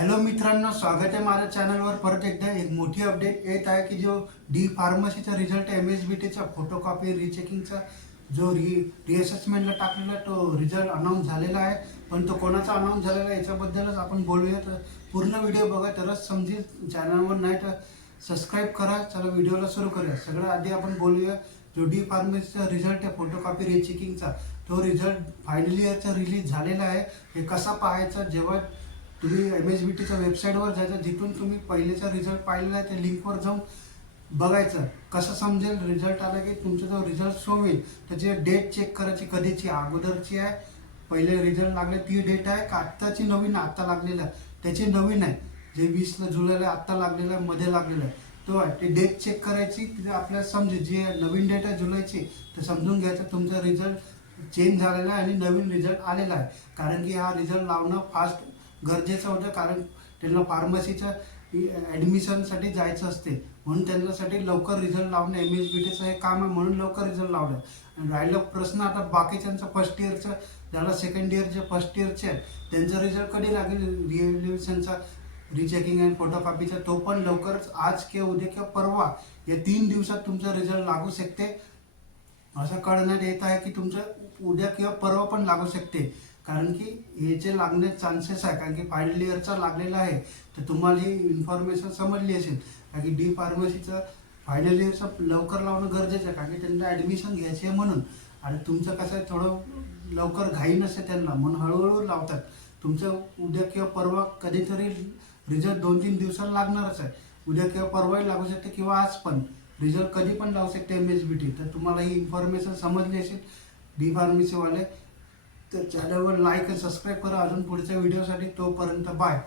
Hello मित्रांनो, स्वागत आहे माझ्या चॅनलवर. परत एकदा एक मोठी अपडेट येत आहे की जो डी फार्मसीचा रिझल्ट MSBTचा फोटोकॉपी रिचेकिंगचा जो रिअसेसमेंटला टाकलेला तो रिझल्ट अनाऊन्स झालेला आहे. पण तो कोणाचा अनाऊन्स झालेला आहे याच्याबद्दलच आपण बोलूया. तर पूर्ण व्हिडिओ बघा तरच समजेल. चॅनलवर नाही तर सबस्क्राईब करा. चला व्हिडिओला सुरू करूया. सगळ्यात आधी आपण बोलूया जो डी फार्मसीचा रिझल्ट आहे फोटोकॉपी रिचेकिंगचा, तो रिझल्ट फायनल इयरचा रिलीज झालेला आहे. हे कसा पाहायचा, जेव्हा तुम्ही MSBTच्या वेबसाईटवर जायचं, जिथून तुम्ही पहिलेचा रिझल्ट पाहिलेला आहे त्या लिंकवर जाऊन बघायचं. कसं समजेल रिझल्ट आला की तुमचा जो रिझल्ट शो होईल त्याची डेट चेक करायची, कधीची अगोदरची आहे, पहिले रिझल्ट लागले ती डेट आहे का आत्ताची नवीन आत्ता लागलेला आहे त्याची नवीन आहे, जे 20 जुलैला आत्ता लागलेला आहे, मध्ये लागलेला आहे तो आहे. ते डेट चेक करायची, तिथे आपल्याला समजेल जी नवीन डेट आहे जुलैची तर समजून घ्यायचं तुमचा रिझल्ट चेंज झालेला आहे आणि नवीन रिझल्ट आलेला आहे. कारण की हा रिझल्ट लावणं फास्ट गरजेचं होतं, कारण त्यांना फार्मसीचं ॲडमिशनसाठी जायचं असते, म्हणून त्यांच्यासाठी लवकर रिझल्ट लावणं MSBTचं हे काम आहे, म्हणून लवकर रिझल्ट लावलं. आणि राहिला प्रश्न आता बाकीच्यांचं फर्स्ट इयरचं, ज्याला सेकंड इयरचे फर्स्ट इयरचे आहेत त्यांचा रिझल्ट कधी लागेल रिव्हिजनचा, रिचेकिंग अँड फोटोकॉपीचा, तो पण लवकरच आज किंवा उद्या किंवा परवा या 3 दिवसात तुमचा रिझल्ट लागू शकते. असं कळण्यात येत आहे की तुमचं उद्या किंवा परवा पण लागू शकते, कारण की याचे लागण्याचे चान्सेस आहे. कारण की फायनल इयरचा लागलेला आहे तर तुम्हाला ही इन्फॉर्मेशन समजली असेल. कारण की डी फार्मसीचं फायनल इयरचं लवकर लावणं गरजेचं आहे, कारण की त्यांना ॲडमिशन घ्यायची आहे म्हणून. आणि तुमचं कसं आहे, थोडं लवकर घाई नसते त्यांना, म्हणून हळूहळू लावतात. तुमचं उद्या किंवा परवा कधीतरी रिझल्ट 2-3 दिवसाला लागणारच आहे. उद्या किंवा परवाही लागू शकते किंवा आज पण रिझल्ट कधी पण लावू शकते MSBT. तर तुम्हाला ही इन्फॉर्मेशन समजली असेल डी फार्मसीवाले, तर चॅनलवर लाईक आणि सबस्क्राईब करा अजून पुढच्या व्हिडिओसाठी. तोपर्यंत बाय.